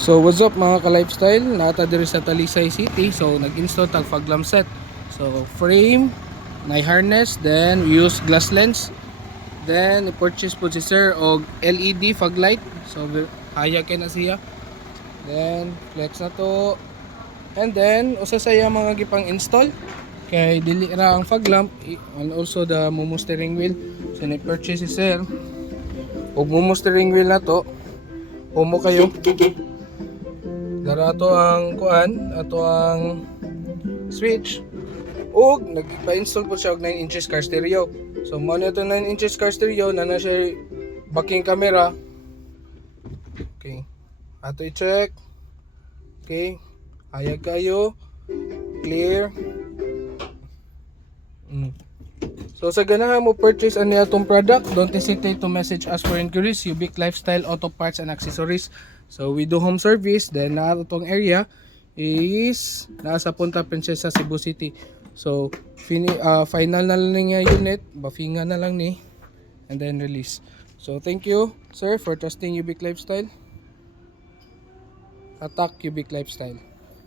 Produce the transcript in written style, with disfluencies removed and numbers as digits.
So what's up mga ka-lifestyle, nata diri sa Talisay City. So nag-install tag fog lamp set. So frame, na harness, then we use glass lens. Then i-purchase po si sir og LED fog light. So haya kay na siya. Then flex na to. And then usa saya mga gipang install kay dili ra ang fog lamp and also the mumu steering wheel. So ni-purchase si sir og mumu steering wheel na to. Umo kayo. Dara ato ang kuan, ato ang switch. Ug nagpa-install po siya og 9 inches car stereo. So mo na ito 9 inches car stereo na siya backing camera. Okay. Ato i-check. Okay. Hayag kayo. Clear. So sa ganahan mo purchase ani atong product, don't hesitate to message us for inquiries. Ubique Lifestyle Auto Parts and Accessories. So we do home service. Then na atong area is nasa Punta Princesa, Cebu City. So final na lang niya unit, bafinga na lang ni, and then release. So thank you sir for trusting Ubique Lifestyle. Attack Ubique Lifestyle.